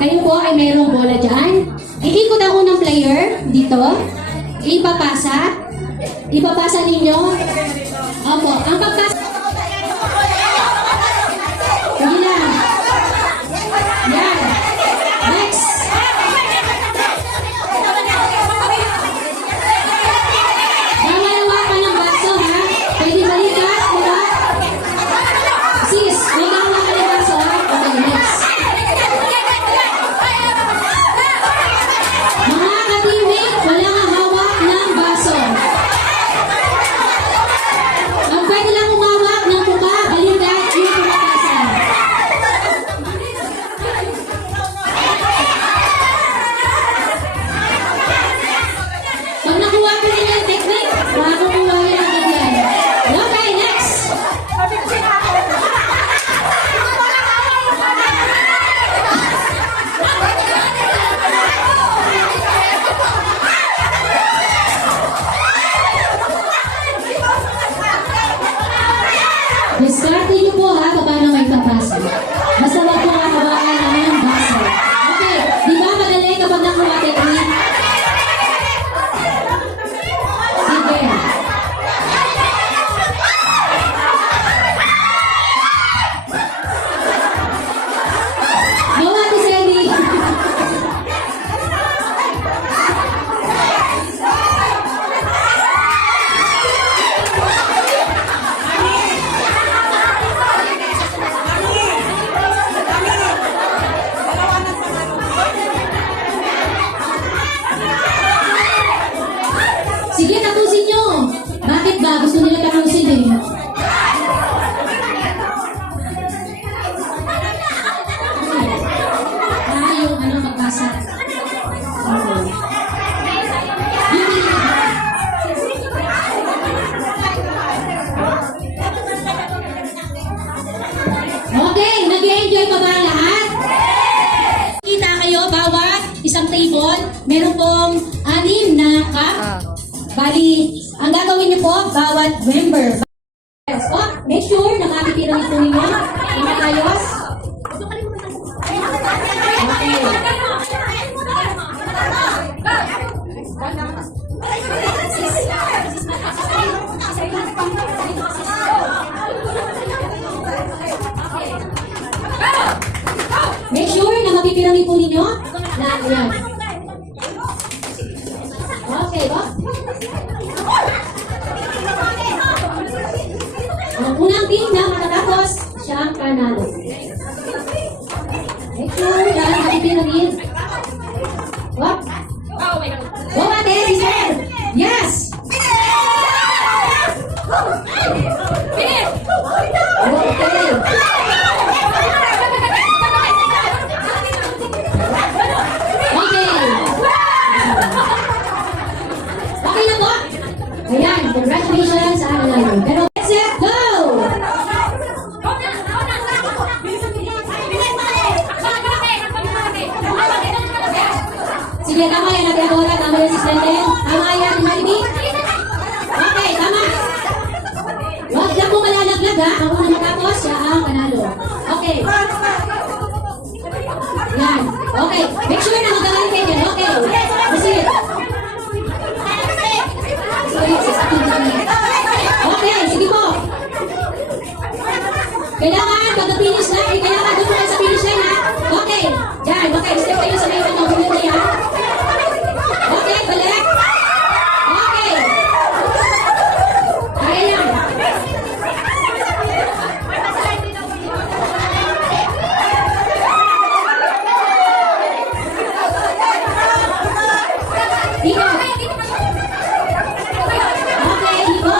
Kayo po ay mayroong bola dyan. Iikot ang unang player dito. Ipapasa ninyo. Opo, ang pagpasa. Sige lang. Yan. Next. Bawal hawakan ng baso, ha? Pwede balikat, diba? Sis, may hawakan ng baso, ha? Okay, next. Mga ka-teammate, walang hawak ng baso. Ang pwede lang umawak Enjoy pa ba ang lahat? Kita kayo, bawat isang table, meron pong 6 na cup. Bali, ang gagawin niyo po, bawat member. Oh, make sure nakakitira nito ninyo. Hindi matayos. Make sure na mapipirami po ninyo na yan. Okay, ba? Ang unang team na matatapos, siya ang panalo. Make sure na mapipirami. What? Go ate, sister! Yes! Okay. Okay na po. Ayan, congratulations sa akin. Pero let's set, go! Sige, tama yan. Nabiagora, tama yung asistente. Tama yan, Mariby. Okay, tama. Huwag lang po malalaglag ha. Ang unang matapos, siya ang panalo. Okay. Yan. Okay. Make sure na magagaling kayo dyan. Okay. Proceed. Okay, sige po. Kailangan, pagka-finish na, kailangan doon kayo sa finish line ha. Okay. Yan. Okay, step kayo sa may ano. Bulit ha. Okay, balik. Okay. Kaya yan. Dito. Okay, dito.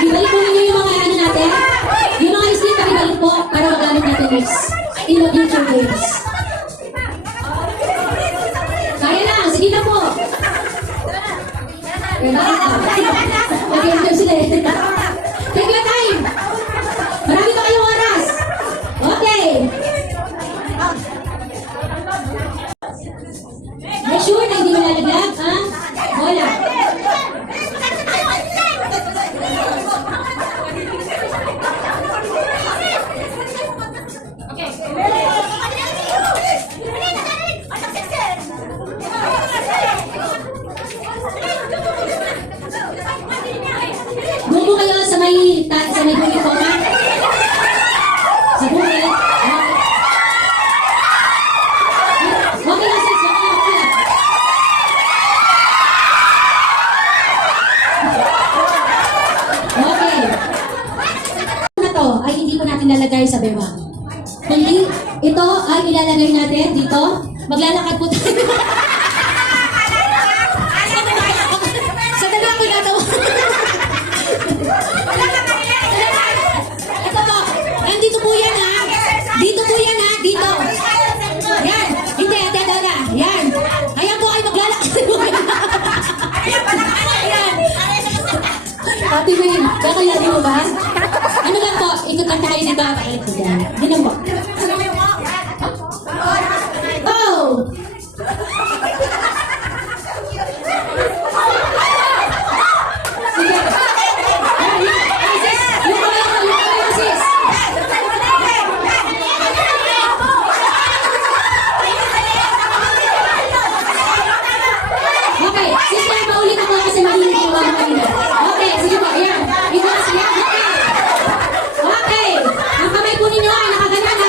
Ibalik po ninyo yung mga ano natin. Yung mga stick, ibalik po para magamit natin next in the future games. Kaya na, sige na po. Nag-enjoy sila eh. Take your time. Marami pa kayong oras. Okay. Make sure na hindi malalaglag ang bola. Bumo kayo sa may bukid po ha? Sa bukid. Okay lang sis, okay lang. Okay. Na to ay hindi po natin lalagay sa bewang. Kundi ito ay ilalagay natin dito. Maglalakad po tayo. Sa dalawa ko natawa. Ito po. Nandito po yan ha. Dito po yan ha. Dito. Yan. Hindi. Dada. Yan. Ayan po ay maglalakad. Yan. Ate May, kakayanin mo ba? Ano lang po? Ikot lang tayo dito. Pakalik ko dyan. Yan lang po. Oh! Sige. Ay, sis. Yung kamay mo, sis. Okay, sister, maulit ako kasi maliit yung mga kanina. Okay, sige po, ayan. Ikaw siya, okay. Okay, ang kamay po ninyo ay nakaganyan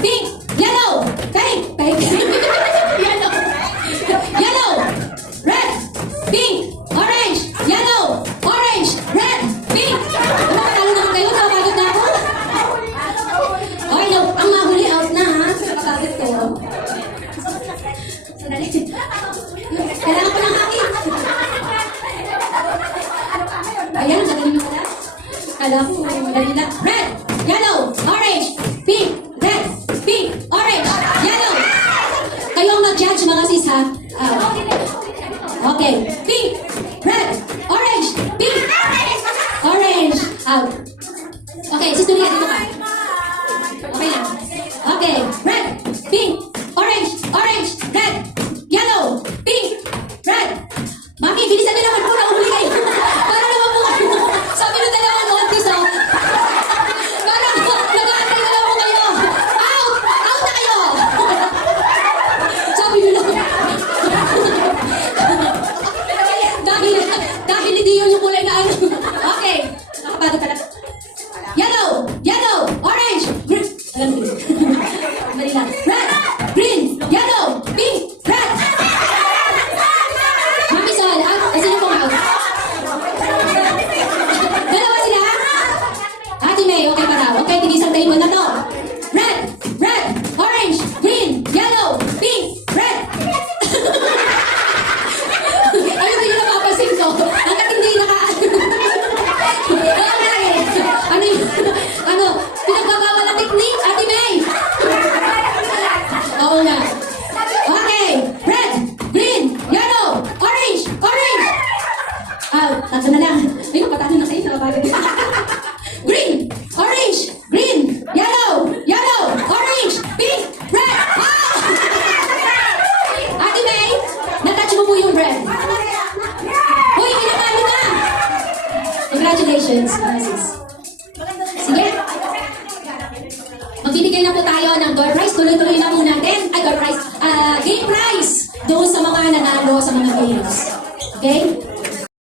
pink, yellow, pink, pink, yellow, yellow, red, pink, orange, yellow, orange, red, pink. Nakatalo naman kayo, nakapagod na ako. Okay, no, ang mahuli out na ha. Nakapagod ko. Sandali. Kailangan ko ng haki. Ayan, ang galing mo pala. Kala ko, madali lang. Red, yellow, orange, pink, red, pink, orange, yellow. Kayo ang mag-judge mga sis ha. Okay. Pink, red, orange, pink, orange, out. Okay, sis Julia, dito ka. Okay na. Okay, red, pink, orange, orange, red, yellow, pink, red. Mami, bilisan nyo naman po, nahuli kayo. Para naman po kayo. Sabi nung dalawang notice, oh. Para nag-aantay na lang po kayo. Out! Out na kayo! Sabi nyo lang. dahil hindi yun yung kulay na ano. Okay. Nakapagod ka na. Yellow! Yellow! Orange! Green! Alam mo yun. Mali lang. Red! Green! Yellow! Pink! Red! Mami Sol, sino pong out? Dalawa sila? Ate May, okay pa raw. Okay, tigisang table na to. Red! Red! Orange! Green! Yellow! Pink! Red! Ano ba yung napapansin ko? Hanggat hindi ano yun? Ano? Pinagbabawal na technique, Ate May! Oo nga. Okay. Red, green, yellow, orange, orange. Tatlo na lang. Ayun, patalo na kayo. Nakapagod. Green, orange, green, yellow, yellow, orange, pink, red. Ate May, natouch mo po yung red. Uy, pinatalo na. Congratulations. Sige. Magbibigay na po tayo ng door prize.